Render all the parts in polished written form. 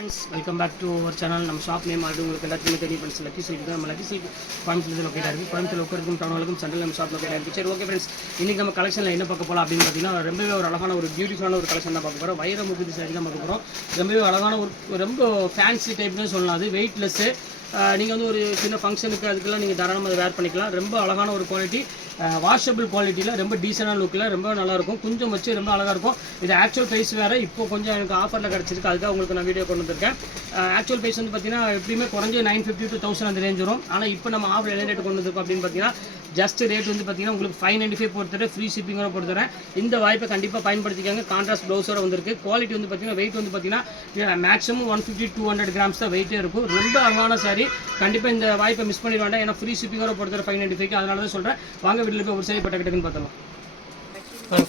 Friends, welcome back to our channel. நம்ம shop name already உங்களுக்கு எல்லாத்துக்குமே தெரியும் ஃப்ரெண்ட்ஸ். லக்கி சில்க் தான். நம்ம லக்கி சில்க் கோயம்புத்தூர் லொக்கேட் ஆகிருக்கு. கோயம்புத்தூர் லொக்கேட் டவுனுக்கும் சென்ட்ரல் நம்ம ஷாப் லொக்கேட் ஆகிருக்கு. சரி ஓகே ஃப்ரெண்ட்ஸ், இன்றைக்கி நம்ம கலெக்ஷனில் என்ன பார்க்க போகலாம் அப்படின்னு பார்த்தீங்கன்னா ரொம்பவே ஒரு அழகான ஒரு பியூட்டிஃபுல்லான ஒரு கலெக்ஷன் தான் பார்க்க போகிறோம். வைர முகுதி சாரி தான் பார்க்க போகிறோம். ரொம்பவே அழகான ஒரு ரொம்ப ஃபேன்சி டைப்னு சொல்லலாம். அது வெயிட்லெஸ்ஸு. நீங்கள் வந்து ஒரு சின்ன ஃபங்க்ஷனுக்கு அதுக்கெல்லாம் நீங்கள் தாராளமாக வேர் பண்ணிக்கலாம். ரொம்ப அழகான ஒரு குவாலிட்டி, வாஷபிள் குவாலிட்டியில் ரொம்ப டீசெண்டான லுக்கில் ரொம்ப நல்லாயிருக்கும். கொஞ்சம் வச்சு ரொம்ப அழகாக இருக்கும். இது ஆக்சுவல் ப்ரைஸ் வேறு. இப்போ கொஞ்சம் எனக்கு ஆஃபரில் கிடச்சிருக்கு. அதுக்காக உங்களுக்கு நான் வீடியோ கொண்டு வந்திருக்கேன். ஆக்சுவல் ப்ரைஸ் வந்து பார்த்தீங்கன்னா எப்படியுமே குறைஞ்ச 950 to 1000 அந்த ரேஞ்ச் வரும். ஆனால் இப்போ நம்ம ஆஃபர் என்ன ரேட் கொண்டு வந்திருக்கோம் அப்படின்னு பார்த்தீங்கன்னா ஜஸ்ட் ரேட் வந்து பார்த்தீங்கன்னா உங்களுக்கு 595 பொறுத்தவரை ஃப்ரீ ஷிப்பிங்கோட பொறுத்தவரை. இந்த வாய்ப்பை கண்டிப்பாக பயன்படுத்திக்காங்க. கான்ட்ராஸ்ட் ப்ளவுஸோட வந்திருக்கு. குவாலிட்டி வந்து பார்த்தீங்கன்னா வெயிட் வந்து பார்த்தீங்கன்னா மேக்ஸிமம் 150-200 கிராம்ஸ் தான் வெயிட்டே இருக்கும். ரொம்ப அழகான சாரி. கண்டிப்பாக இந்த வாய்ப்பை மிஸ் பண்ணிட வேண்டாம். ஏன்னா ஃப்ரீ ஷிப்பிங்கோட பொறுத்தவரை 595. அதனால தான் சொல்கிறேன். வாங்க வீட்டில் போய் ஒரு சாரி பட்டக்கிட்டுன்னு பார்த்தலாம்.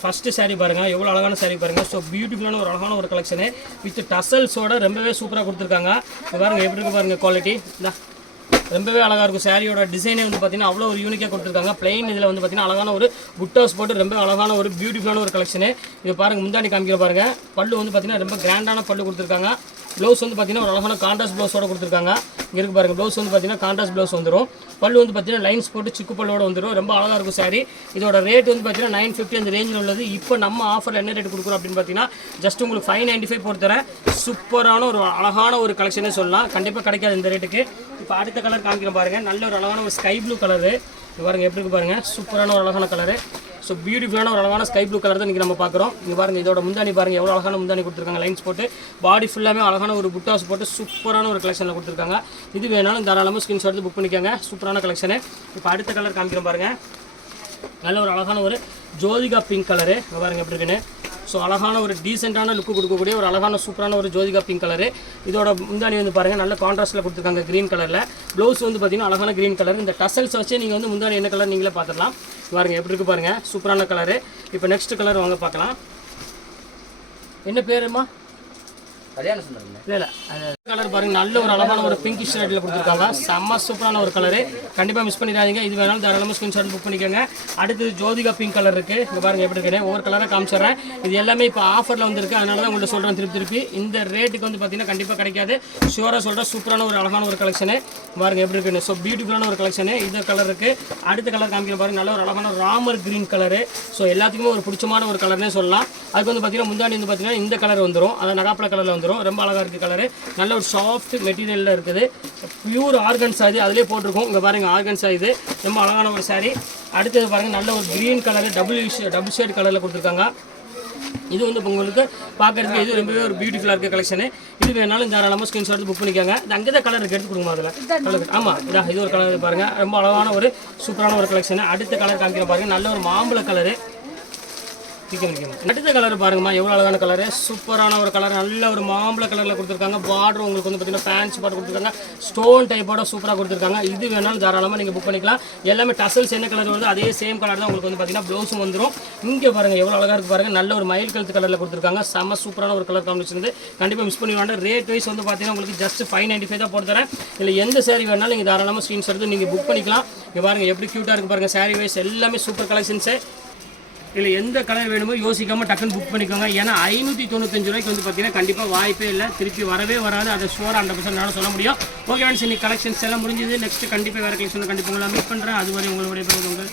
ஃபஸ்ட்டு சாரீ பாருங்கள், எவ்வளோ அழகான சாரீ பாருங்கள். ஸோ பியூட்டிஃபுல்லான ஒரு அழகான ஒரு கலெக்ஷனு வித் டசல்ஸோட ரொம்பவே சூப்பராக கொடுத்துருக்காங்க. பாருங்கள் எப்படி இருக்கு பாருங்கள் குவாலிட்டி. ரொம்பவே அழகாக இருக்கும். சாரியோட டிசைனே வந்து பார்த்தீங்கன்னா அவ்வளோ ஒரு யூனிக்காக கொடுத்துருக்காங்க. பிளைன் இதில் வந்து பார்த்தீங்கன்னா அழகான ஒரு புட்டாஸ் போட்டு ரொம்ப அழகான ஒரு பியூட்டிஃபுல்லான ஒரு கலெக்ஷனு. இது பாருங்கள், முந்தாணி காமிக்கிற பாருங்கள். பல்லு வந்து பார்த்தீங்கன்னா ரொம்ப கிராண்டான பல்லு கொடுத்துருக்காங்க. ப்ளவுஸ் வந்து பார்த்தீங்கன்னா ஒரு அழகான கான்ட்ராஸ்ட் ப்ளவுஸோட கொடுத்துருக்காங்க. இங்கே இருக்கு பாருங்கள், ப்ளவுஸ் வந்து பார்த்தீங்கன்னா கான்ட்ராஸ்ட் ப்ளவுஸ் வந்துடும். பல்லு வந்து பார்த்தீங்கன்னா லைன்ஸ் போட்டு சிக்கு பல்லோட வந்துடும். ரொம்ப அழகாக இருக்கும் சாரி. இதோட ரேட் வந்து பார்த்தீங்கன்னா 950 அந்த ரேஞ்சில் உள்ளது. இப்போ நம்ம ஆஃபரில் என்ன ரேட் கொடுக்குறோம் அப்படின்னு பார்த்தீங்கன்னா ஜஸ்ட் உங்களுக்கு 595 பொறுத்தவரை சூப்பரான ஒரு அழகான ஒரு கலெக்ஷனே சொல்லலாம். கண்டிப்பாக கிடைக்காது இந்த ரேட்டுக்கு. இப்போ அடுத்த கலர் காமிக்கிறேன் பாருங்கள். நல்ல ஒரு அழகான ஒரு ஸ்கை ப்ளூ கலரு. பாருங்கள் எப்படி இருக்கு பாருங்கள், சூப்பரான ஒரு அழகான கலரு. ஸோ பியூட்டிஃபுல்லான ஒரு அழகான ஸ்கை ப்ளூ கலர் தான் இன்றைக்கி நம்ம பார்க்குறோம். இங்கே பாருங்கள், இதோட முந்தாணி பாருங்கள் எவ்வளோ அழகான முந்தாணி கொடுத்துருக்காங்க. லைன்ஸ் போட்டு பாடி ஃபுல்லாமே அழகான ஒரு புட்டாஸ் போட்டு சூப்பரான ஒரு கலெக்ஷனில் கொடுத்துருக்காங்க. இது வேணாலும் தாராளமாக ஸ்கிரீன்ஷாட் எடுத்து புக் பண்ணிக்கோங்க. சூப்பரான கலெக்ஷனு. இப்போ அடுத்த கலர் காமிக்கிறோம் பாருங்கள். நல்ல ஒரு அழகான ஒரு ஜோதிகா பிங்க் கலரு. இங்கே பாருங்கள் எப்படி இருக்குன்னு. ஸோ அழகான ஒரு டீசெண்டான லுக்கு கொடுக்கக்கூடிய ஒரு அழகான சூப்பரான ஒரு ஜோதிகா பிங்க் கலரு. இதோட முந்தாணி வந்து பாருங்கள் நல்ல கான்ட்ராஸ்ட்டில் கொடுத்துருக்காங்க க்ரீன் கலரில். ப்ளவுஸ் வந்து பார்த்தீங்கன்னா அழகான க்ரீன் கலர். இந்த டசல்ஸ் வச்சு நீங்கள் வந்து முந்தாணி என்ன கலர் நீங்களே பார்த்துடலாம். பாருங்கள் எப்படி இருக்குது பாருங்கள், சூப்பரான கலரு. இப்போ நெக்ஸ்ட் கலர் வாங்க பார்க்கலாம். என்ன பேருமா? இல்லை கலர் பாருங்கள், நல்ல ஒரு அழகான ஒரு பிங்கிஷ் ஷேடில் கொடுத்துருக்காங்க. செம்ம சூப்பரான ஒரு கலரு. கண்டிப்பாக மிஸ் பண்ணிடாதீங்க. இது வேணாலும் தாராளமாக ஸ்கிரீன்ஷாட் புக் பண்ணிக்கோங்க. அடுத்தது ஜோதிகா பிங்க் கலர் இருக்குது. இங்கே பாருங்கள் எப்படி இருக்குன்னு ஒவ்வொரு கலராக காமிச்சிடுறேன். இது எல்லாமே இப்போ ஆஃபரில் வந்துருக்கு. அதனால தான் உங்கள்கிட்ட சொல்கிறேன் திருப்பி. இந்த ரேட்டுக்கு வந்து பார்த்தீங்கன்னா கண்டிப்பாக கிடைக்காது. ஷுவராக சொல்கிறேன். சூப்பரான ஒரு அழகான ஒரு கலெக்ஷனு. பாருங்கள் எப்படி இருக்குன்னு. ஸோ பியூட்டிஃபுல்லான ஒரு கலெக்ஷனு. இந்த கலர் இருக்குது. அடுத்த கலர் காமிக்கிற பாருங்கள், நல்ல ஒரு அழகான ராமர் க்ரீன் கலரு. ஸோ எல்லாத்துக்குமே ஒரு பிடிச்சமான ஒரு கலர்னே சொல்லலாம். அதுக்கு வந்து பார்த்தீங்கன்னா முந்தாணி வந்து பார்த்தீங்கன்னா இந்த கலர் வந்துடும். அது நகாப்பழ கலரில் வந்துடும். ரொம்ப அழகாக இருக்குது கலரு. நல்ல ஒரு சாஃப்ட் மெட்டீரியலில் இருக்குது. பியூர் ஆர்கன்ஸா இது அதிலே போட்டிருக்கோம். இங்கே பாருங்கள் ஆர்கன்ஸா இது ரொம்ப அழகான ஒரு சாரீ. அடுத்தது பாருங்கள், நல்ல ஒரு க்ரீன் கலரு டபுள் ஷேட் கலரில் கொடுத்துருக்காங்க. இது வந்து உங்களுக்கு பார்க்குறதுக்கு இது ரொம்பவே ஒரு பியூட்டிஃபுல்லாக இருக்க கலெக்ஷனு. இது வேணாலும் தாராளமாக ஸ்கிரீன்ஷாட் எடுத்து புக் பண்ணிக்கோங்க. இது அங்கே தான் கலர் எடுத்து கொடுங்க அதில். ஆமாம், இது ஒரு கலர் பாருங்கள், ரொம்ப அழகான ஒரு சூப்பரான ஒரு கலெக்ஷனு. அடுத்த கலர் காமிக்கிற பாருங்கள், நல்ல ஒரு மாம்பழ கலரு. அடுத்த கலர் பாருங்கம்மா, எவ்வளோ அழகான கலரு. சூப்பரான ஒரு கலர். நல்ல ஒரு மாம்பழ கலரில் கொடுத்துருக்காங்க. பார்டர் உங்களுக்கு வந்து பார்த்தீங்கன்னா ஃபேன்சி பார்டர் கொடுத்துருக்காங்க. ஸ்டோன் டைப்போட சூப்பராக கொடுத்துருக்காங்க. இது வேணாலும் தாராளமாக நீங்கள் புக் பண்ணிக்கலாம். எல்லாமே டசல்ஸ் என்ன கலர் வருது அதே சேம் கலர் தான் உங்களுக்கு வந்து பார்த்தீங்கன்னா ப்ளவுஸும் வந்துடும். இங்கே பாருங்கள் எவ்வளோ அழகாக இருக்குது பாருங்கள். நல்ல ஒரு மயில் கழுத்து கலரில் கொடுத்துருக்காங்க. செம்ம சூப்பரான ஒரு கலர் காம்பினேஷன். கண்டிப்பாக மிஸ் பண்ணிடுவாங்க. ரேட் வைஸ் வந்து பார்த்தீங்கன்னா உங்களுக்கு ஜஸ்ட் 595 தான் போட்டு தரேன். இல்லை எந்த சாரீ வேணாலும் நீங்கள் தாராளமாக ஸ்க்ரீன்ஷாட் எடுத்து நீங்கள் புக் பண்ணிக்கலாம். இங்கே பாருங்கள் எப்படி க்யூட்டாக இருக்குது பாருங்கள். சாரீ வைஸ் எல்லாமே சூப்பர் கலெக்ஷன்ஸு. இல்லை எந்த கலர் வேணுமோ யோசிக்காமல் டக்குன்னு புக் பண்ணிக்கோங்க. ஏன்னா 595 ரூபாய்க்கு வந்து பார்த்தீங்கன்னா கண்டிப்பாக வாய்ப்பே இல்லை. திருப்பி வரவே வராது. அதை ஷுவராக 100% சொல்ல முடியும். ஓகே ஃப்ரெண்ட்ஸ், இன்னைக்கு கலெக்ஷன்ஸ் எல்லாம் முடிஞ்சது. நெக்ஸ்ட் கண்டிப்பாக வேறு கலெக்ஷன் கண்டிப்பாக உங்களை மீட் பண்ணுறேன். அதுவரை உங்களுடைய பேர் உங்கள்